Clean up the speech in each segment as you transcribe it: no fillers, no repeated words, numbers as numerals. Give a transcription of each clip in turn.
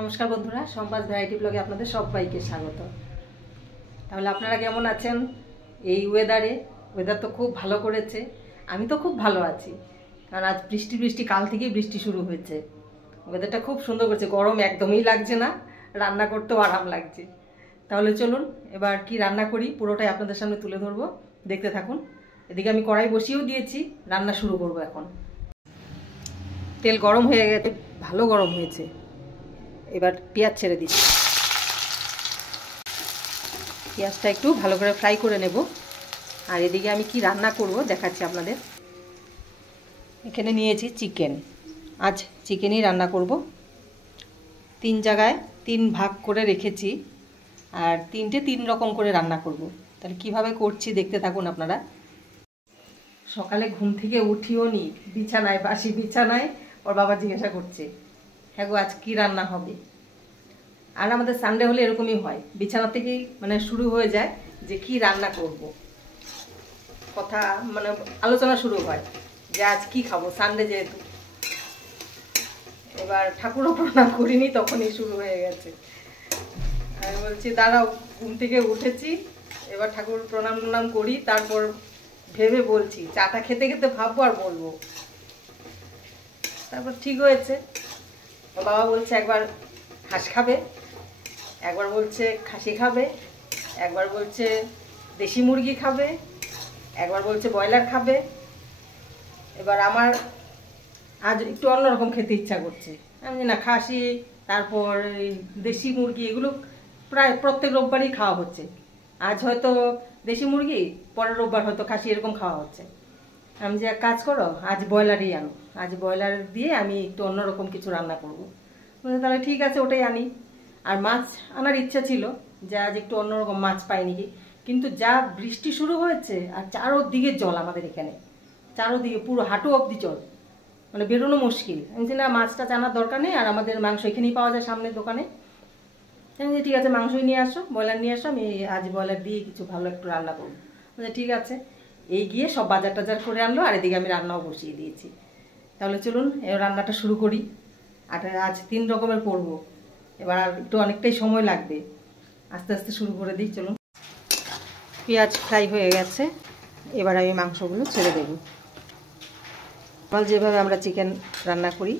নমস্কার বন্ধুরা, সম্পাস ভ্যারাইটি ব্লগে আপনাদের সবাইকে স্বাগত। তাহলে আপনারা কেমন আছেন এই ওয়েদারে? ওয়েদার তো খুব ভালো করেছে, আমি তো খুব ভালো আছি। কারণ আজ বৃষ্টি কাল থেকেই বৃষ্টি শুরু হয়েছে। ওয়েদারটা খুব সুন্দর করেছে, গরম একদমই লাগছে না, রান্না করতেও আরাম লাগছে। তাহলে চলুন এবার কি রান্না করি পুরোটাই আপনাদের সামনে তুলে ধরবো, দেখতে থাকুন। এদিকে আমি কড়াই বসিয়েও দিয়েছি, রান্না শুরু করব এখন। তেল গরম হয়ে গেছে, ভালো গরম হয়েছে। এবার পেঁয়াজ ছেড়ে দিচ্ছি। পেঁয়াজটা একটু ভালো করে ফ্রাই করে নেব। আর এদিকে আমি কি রান্না করব দেখাচ্ছি আপনাদের। এখানে নিয়েছি চিকেন, আজ চিকেনই রান্না করব। 3 জায়গায় 3 ভাগ করে রেখেছি, আর 3 রকম করে রান্না করব। তাহলে কিভাবে করছি দেখতে থাকুন আপনারা। সকালে ঘুম থেকে উঠিও নি, বিছানায় বাসি বিছানায় ওর বাবা জিজ্ঞাসা করছে, হ্যাঁ গো আজ কী রান্না হবে। আর আমাদের সানডে হলে এরকমই হয়, বিছানা থেকেই মানে শুরু হয়ে যায় যে কি রান্না করব, কথা মানে আলোচনা শুরু হয় যে আজ কি খাবো, সানডে যেহেতু। এবার ঠাকুরও প্রণাম করিনি, তখনই শুরু হয়ে গেছে। আমি বলছি দাঁড়াও, ঘুম থেকে উঠেছি, এবার ঠাকুর প্রণাম করি, তারপর ভেবে বলছি। চাটা খেতে খেতে ভাববো আর বলবো। তারপর ঠিক হয়েছে। বাবা বলছে একবার হাঁস খাবে, একবার বলছে খাসি খাবে, একবার বলছে দেশি মুরগি খাবে, একবার বলছে ব্রয়লার খাবে। এবার আমার আজ একটু অন্যরকম খেতে ইচ্ছা করছে। আমি না খাসি, তারপর দেশি মুরগি, এগুলো প্রায় প্রত্যেক রোববারই খাওয়া হচ্ছে। আজ হয়তো দেশি মুরগি, পরের রোববার হয়তো খাসি, এরকম খাওয়া হচ্ছে। আমি যে এক কাজ করো, আজ ব্রয়লারই আনো, আজ ব্রয়লার দিয়ে আমি একটু অন্যরকম কিছু রান্না করবো। তাহলে ঠিক আছে, ওটাই আনি। আর মাছ আনার ইচ্ছা ছিল যে আজ একটু অন্যরকম মাছ পাইনি কি, কিন্তু যা বৃষ্টি শুরু হয়েছে আর চারোদিকে জল, আমাদের এখানে চারোদিকে পুরো হাঁটু অবধি জল, মানে বেরোনো মুশকিল। আমি যে না, মাছটা আনার দরকার নেই, আর আমাদের মাংস এখানেই পাওয়া যায় সামনের দোকানে। আমি যে ঠিক আছে মাংসই নিয়ে আসো, ব্রয়লার নিয়ে আসো, আমি আজ ব্রয়লার দিয়ে কিছু ভালো একটু রান্না করবো। ঠিক আছে, এই গিয়ে সব বাজার টাজার করে আনলো, আর এদিকে আমি রান্নাও বসিয়ে দিয়েছি। তাহলে চলুন এবার রান্নাটা শুরু করি। আর আজ 3 রকমের করবো, এবার আর একটু অনেকটাই সময় লাগবে, আস্তে আস্তে শুরু করে দিই। চলুন, পেঁয়াজ ফ্রাই হয়ে গেছে, এবার আমি মাংসগুলো ছেড়ে দেব। যেভাবে আমরা চিকেন রান্না করি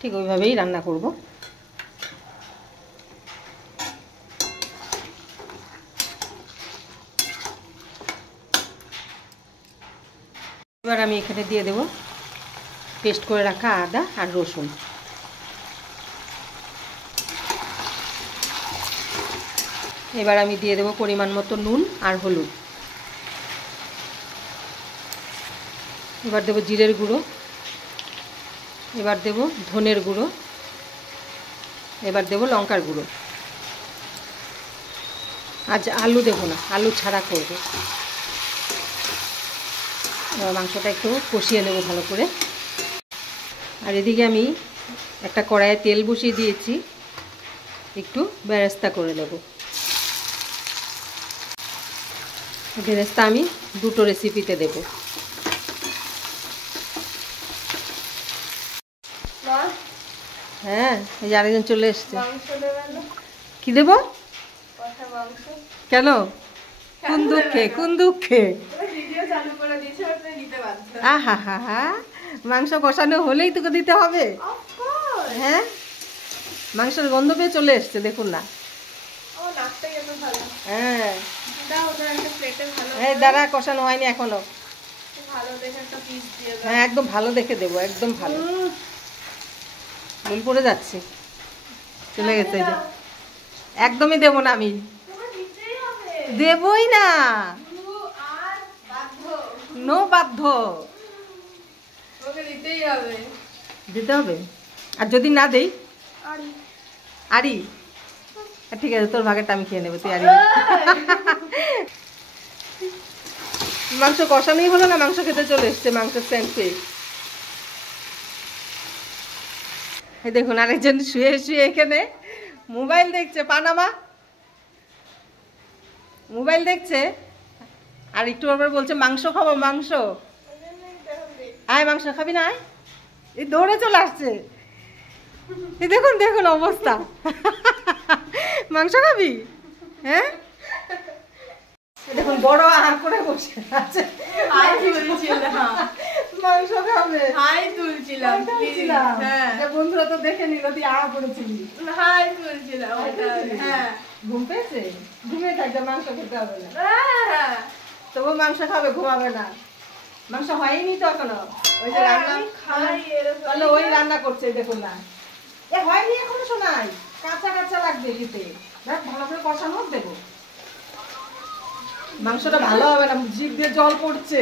ঠিক ওইভাবেই রান্না করব। এবার আমি এখানে দিয়ে দেব পেস্ট করে রাখা আদা আর রসুন। এবার আমি দিয়ে দেব পরিমাণ মতো নুন আর হলুদ। এবার দেব জিরের গুঁড়ো, এবার দেব ধনের গুঁড়ো, এবার দেব লঙ্কার গুঁড়ো। আজ আলু দেব না, আলু ছাড়া করব। এবার মাংসটা একটু কষিয়ে নেব ভালো করে। আর এদিকে আমি একটা কড়াইয়ে তেল বসিয়ে দিয়েছি, একটু বেরেস্তা করে নেব। বেরেস্তা আমি 2টো রেসিপিতে দেব। হ্যাঁ, এই যে আরেকজন চলে এসছে। কি দেব? কেন? কোন দুঃখে, কোন দুঃখে? আহা হা হা, মাংস কষানো হলেই তোকে দিতে হবে? হ্যাঁ, মাংসের গন্ধ পেয়ে চলে এসছে, দেখুন না। হ্যাঁ, দাঁড়া, কষানো হয়নি এখনো। হ্যাঁ, একদম ভালো দেখে দেবো, একদম ভালো। নুন পড়ে যাচ্ছে, চলে গেছে। একদমই দেবো না, আমি দেবই না, নো বাধ্য, দিতে হবে। আর যদি না দেই আরি, ঠিক আছে, তোর ভাগেরটা আমি খেয়ে নেবো, তুই আরি। মাংস কষানোই হলো না, মাংস খেতে চলে এসছে, মাংসের সেন্ট পেয়ে। এই দেখুন আরেকজন শুয়ে শুয়ে এখানে মোবাইল দেখছে, পানামা মোবাইল দেখছে। আর একটু আবার বলছে মাংস খাবো, মাংস। আয়, মাংস খাবি না? এই দৌড়ে চলে আসছে। দেখুন দেখুন অবস্থা। মাংস খাবি? হ্যাঁ দেখুন বড় আহার করে বসে আছে। মাংস খাবে। হাই তুলছিলাম। বন্ধুরা তো দেখে নিল তুই আড়া পড়েছিলি। হাই তুলছিলাম। হ্যাঁ ঘুম পেয়েছে? ঘুমিয়ে থাকবে, মাংস খেতে হবে না। তবু মাংস খাবে, ঘুমাবে না। মাংস হয়নি তো এখনো। ওই যে রান্না তাহলে ওই রান্না করছে দেখুন না। এ হয়নি এখনো শোনাই, কাঁচা কাঁচা লাগবে খেতে। দেখ ভালো করে কষানো দেবো। মাংসটা ভালো হবে না, জিভ দিয়ে জল পড়ছে।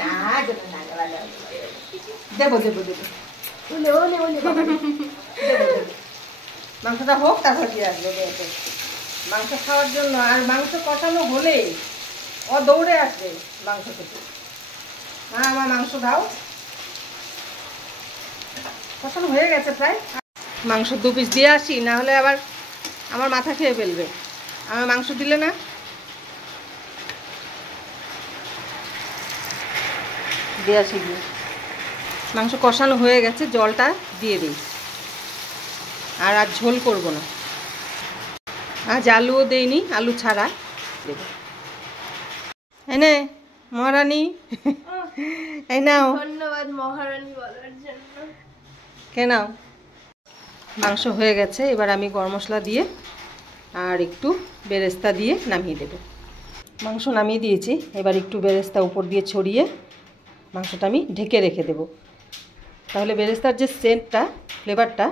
না দেবো দেবো দেবো। মাংসটা হোক তারপর দিয়ে আসবো। মাংস খাওয়ার জন্য, আর মাংস কষানো হলে ও দৌড়ে আসবে মাংস খেতে। মা আমার মাংস দাও। কষানো হয়ে গেছে প্রায়। মাংস 2 পিস দিয়ে আসি, না হলে আবার আমার মাথা খেয়ে ফেলবে। আমার মাংস দিলে না। দিয়ে আসি গিয়ে। মাংস কষানো হয়ে গেছে, জলটা দিয়ে দিই। আর ঝোল করব না। আজ আলুও দেইনি, আলু ছাড়া দেব। এনে মহারানী, এই নাও। ধন্যবাদ মহারানী বলার জন্য। কে নাও। মাংস হয়ে গেছে, এবার আমি গরম মশলা দিয়ে আর একটু বেরেস্তা দিয়ে নামিয়ে দেব। মাংস নামিয়ে দিয়েছি, এবার একটু বেরেস্তা উপর দিয়ে ছড়িয়ে মাংসটা আমি ঢেকে রেখে দেব। তাহলে বেরেস্তার যে সেন্টটা, ফ্লেভারটা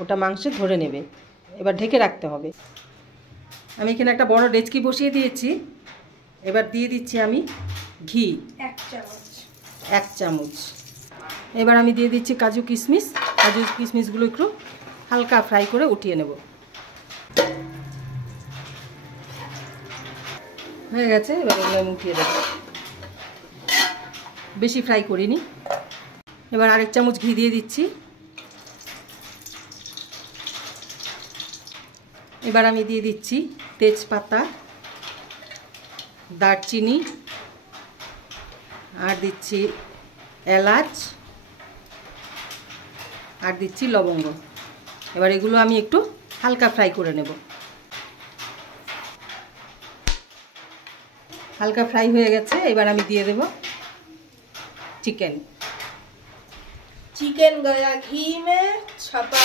ওটা মাংসে ধরে নেবে। এবার ঢেকে রাখতে হবে। আমি এখানে একটা বড় ডেচকি বসিয়ে দিয়েছি। এবার দিয়ে দিচ্ছি আমি ঘি 1 চামচ। এবার আমি দিয়ে দিচ্ছি কাজু কিশমিশ। কাজু কিশমিশগুলো একটু হালকা ফ্রাই করে উঠিয়ে নেব। হয়ে গেছে, এবার এগুলো আমি উঠিয়ে দেবো। বেশি ফ্রাই করিনি। এবার 1 চামচ ঘি দিয়ে দিচ্ছি। এবার আমি দিয়ে দিচ্ছি তেজপাতা, দারচিনি, আর দিচ্ছি এলাচ, আর দিচ্ছি লবঙ্গ। এবার এগুলো আমি একটু হালকা ফ্রাই করে নেব। হালকা ফ্রাই হয়ে গেছে, এবার আমি দিয়ে দেব চিকেন। চিকেন গয়া ঘি মে ছাপা।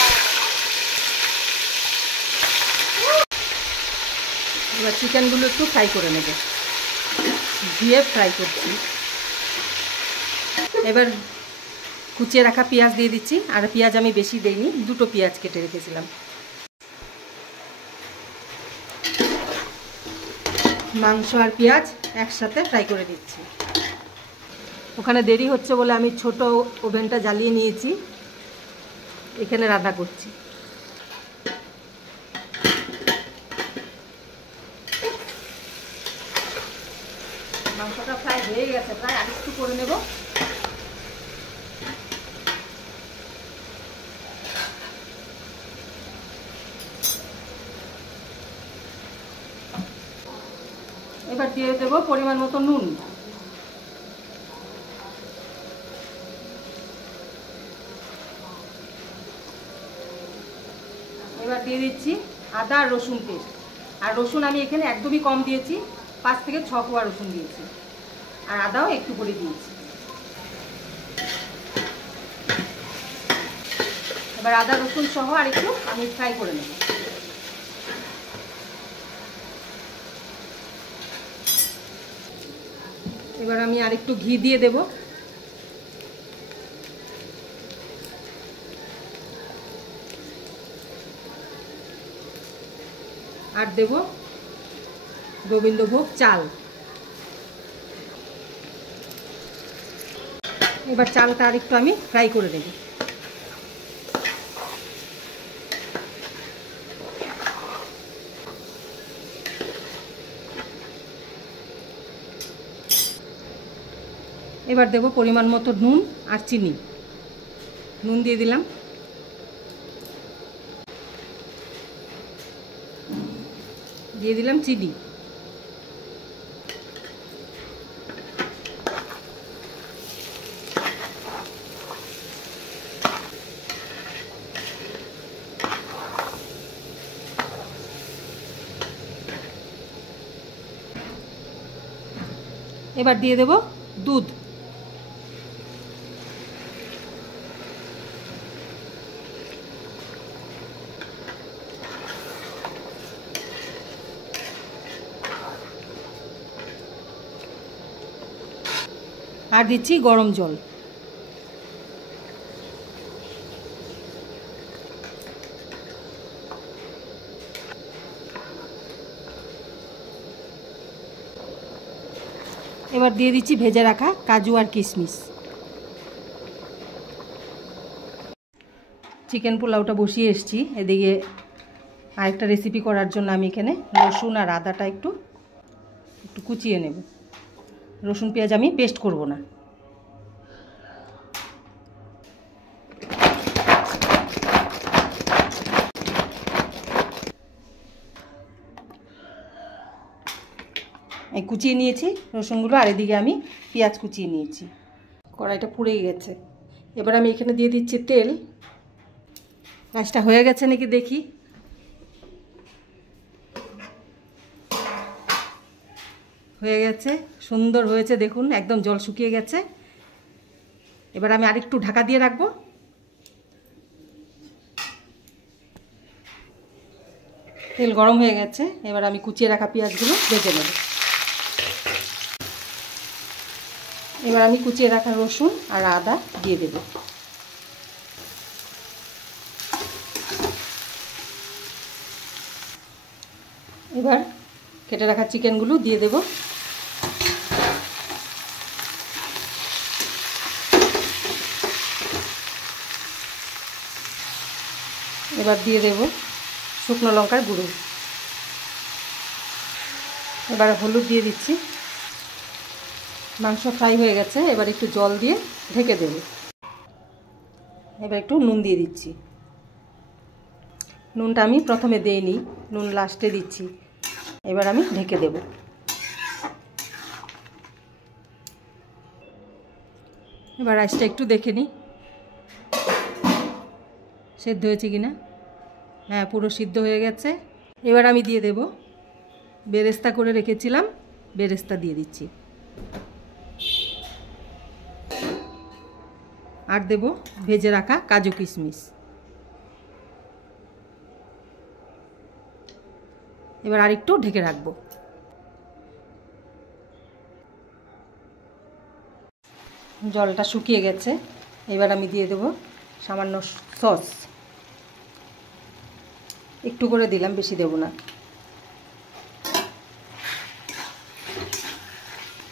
এবার চিকেনগুলো একটু ফ্রাই করে নেব, দিয়ে ফ্রাই করছি। এবার কুচিয়ে রাখা পেঁয়াজ দিয়ে দিচ্ছি। আর পেঁয়াজ আমি বেশি দেইনি, 2টো পেঁয়াজ কেটে রেখেছিলাম। মাংস আর পেঁয়াজ একসাথে ফ্রাই করে দিচ্ছি। ওখানে দেরি হচ্ছে বলে আমি ছোট ওভেনটা জ্বালিয়ে নিয়েছি, এখানে রান্না করছি। মাংসটা ফ্রাই হয়ে গেছে, প্রায় আরেকটু করে নেব। এবার দিয়ে দেব পরিমাণ মতো নুন। এবার দিয়ে দিচ্ছি আদা আর রসুন পেস্ট। আর রসুন আমি এখানে একদমই কম দিয়েছি, 5 থেকে 6 কোয়া রসুন দিয়েছি। আর আদাও একটু করে দিয়েছি। এবার আদা রসুন সহ আর একটু আমি ফ্রাই করে নেব। এবার আমি আর একটু ঘি দিয়ে দেব। আর দেব গোবিন্দভোগ চাল। এবার চালটা আর একটু আমি ফ্রাই করে নেব। এবার দেব পরিমাণ মতো নুন আর চিনি। নুন দিয়ে দিলাম, দিয়ে দিলাম চিনি। এবার দিয়ে দেব দুধ। আর দিচ্ছি গরম জল। এবার দিয়ে দিচ্ছি ভেজে রাখা কাজু আর কিশমিশ। চিকেন পোলাওটা বসিয়ে এসেছি। এদিকে আরেকটা রেসিপি করার জন্য আমি এখানে রসুন আর আদাটা একটু কুচিয়ে নেব। রসুন পেঁয়াজ আমি পেস্ট করব না। এই কুচিয়ে নিয়েছি রসুনগুলো, আর এদিকে আমি পেঁয়াজ কুচিয়ে নিয়েছি। কড়াইটা পুড়েই গেছে। এবার আমি এখানে দিয়ে দিচ্ছি তেল। কাজটা হয়ে গেছে নাকি দেখি। হয়ে গেছে, সুন্দর হয়েছে দেখুন, একদম জল শুকিয়ে গেছে। এবার আমি আরেকটু ঢাকা দিয়ে রাখবো। তেল গরম হয়ে গেছে। এবার আমি কুচিয়ে রাখা পেঁয়াজগুলো ভেজে নেব। এবার আমি কুচিয়ে রাখা রসুন আর আদা দিয়ে দেব। এবার কেটে রাখা চিকেনগুলো দিয়ে দেব। এবার দিয়ে দেব শুকনো লঙ্কার গুঁড়ো। এবার হলুদ দিয়ে দিচ্ছি। মাংস ফ্রাই হয়ে গেছে। এবার একটু জল দিয়ে ঢেকে দেব। এবার একটু নুন দিয়ে দিচ্ছি। নুনটা আমি প্রথমে দেইনি, নুন লাস্টে দিচ্ছি। এবার আমি ঢেকে দেব। এবার রাইসটা একটু দেখে নিই সেদ্ধ হয়েছে কিনা। হ্যাঁ, পুরো সিদ্ধ হয়ে গেছে। এবার আমি দিয়ে দেব বেরেস্তা করে রেখেছিলাম, বেরেস্তা দিয়ে দিচ্ছি। আর দেব ভেজে রাখা কাজু কিশমিশ। এবার আরেকটু ঢেকে রাখবো। জলটা শুকিয়ে গেছে। এবার আমি দিয়ে দেব সামান্য সস। একটু করে দিলাম, বেশি দেব না।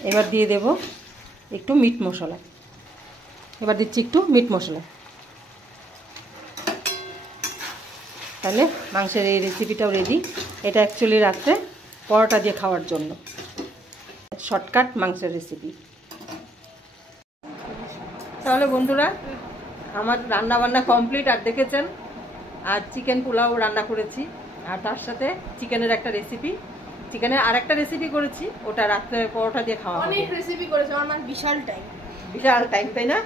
এবার দিয়ে দেব একটু মিট মশলা। এবার দিচ্ছি একটু মিট মশলা। তাহলে মাংসের এই রেসিপিটাও রেডি। এটা অ্যাকচুয়ালি রাত্রে পরোটা দিয়ে খাওয়ার জন্য শর্টকাট মাংসের রেসিপি। তাহলে বন্ধুরা, আমার রান্না বান্না কমপ্লিট। আর দেখেছেন, আর চিকেন পোলাও রান্না করেছি, আর তার সাথে চিকেনের একটা রেসিপি, চিকেনের আর একটা রেসিপি করেছি, ওটা রাত্রে পরোটা দিয়ে খাওয়া। অনেক রেসিপি করেছি, আমার বিশাল টাইম, তাই না?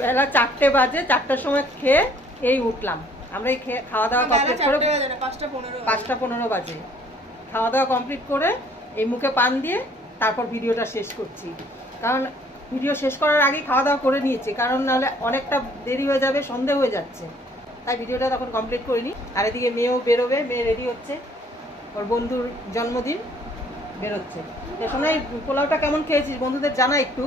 বেলা 4টে বাজে, 4টার সময় খেয়ে এই উঠলাম। আমরা এই খাওয়া দাওয়া কমপ্লিট করে 5টা 15 বাজে খাওয়া দাওয়া কমপ্লিট করে এই মুখে পান দিয়ে তারপর ভিডিওটা শেষ করছি। কারণ ভিডিও শেষ করার আগেই খাওয়া দাওয়া করে নিয়েছি, কারণ নাহলে অনেকটা দেরি হয়ে যাবে, সন্ধে হয়ে যাচ্ছে, তাই ভিডিওটা তখন কমপ্লিট করিনি। আর এদিকে মেয়েও বেরোবে, মেয়ে রেডি হচ্ছে, ওর বন্ধুর জন্মদিন, বেরোচ্ছে। শোনাই পোলাওটা কেমন খেয়েছিস বন্ধুদের জানা একটু।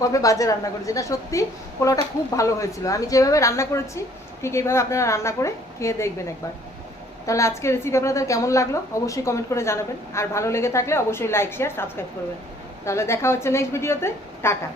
কবে বাজে রান্না করেছি, এটা সত্যি পোলাওটা খুব ভালো হয়েছিল। আমি যেভাবে রান্না করেছি ঠিক এইভাবে আপনারা রান্না করে খেয়ে দেখবেন একবার। তাহলে আজকের রেসিপি আপনাদের কেমন লাগলো অবশ্যই কমেন্ট করে জানাবেন। আর ভালো লেগে থাকলে অবশ্যই লাইক, শেয়ার, সাবস্ক্রাইব করবেন। তাহলে দেখা হচ্ছে নেক্সট ভিডিওতে। টাটা।